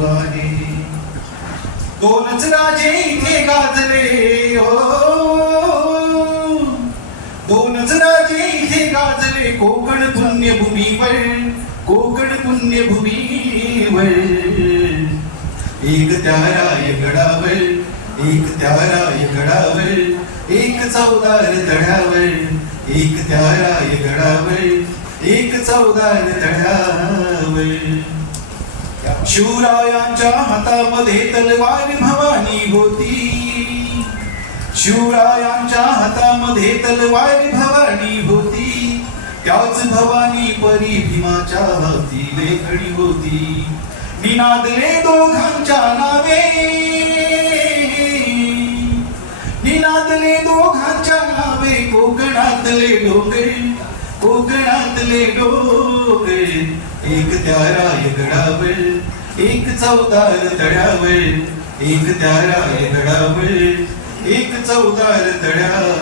वाहे. दोनच राजे इथे गाजले हो, दोनच राजे इथे गाजले कोकण पुण्यभूमीवर, कोकण पुण्यभूमीवर. एक त्या रायगडावर, एक त्या रायगडावर, एक चौदार तळ्यावर, एक त्या रायगडावर, एक चौदार तळ्यावर. शिवरायांच्या हातामध्ये तलवार भवानी होती, शिवरायांच्या हातामध्ये तलवार भवानी होती. त्याच भवानी परी भीमाच्या हाती लेखणी होती. निनादले दोघांच्या नावे, निनादले दोघांच्या नावे कोकणातले डोंगर, कोकणातले डोंगर. एक त्या रायगडावर, एक चौदार तळ्यावर, एक त्या रायगडावर, एक चौदार तळ्यावर.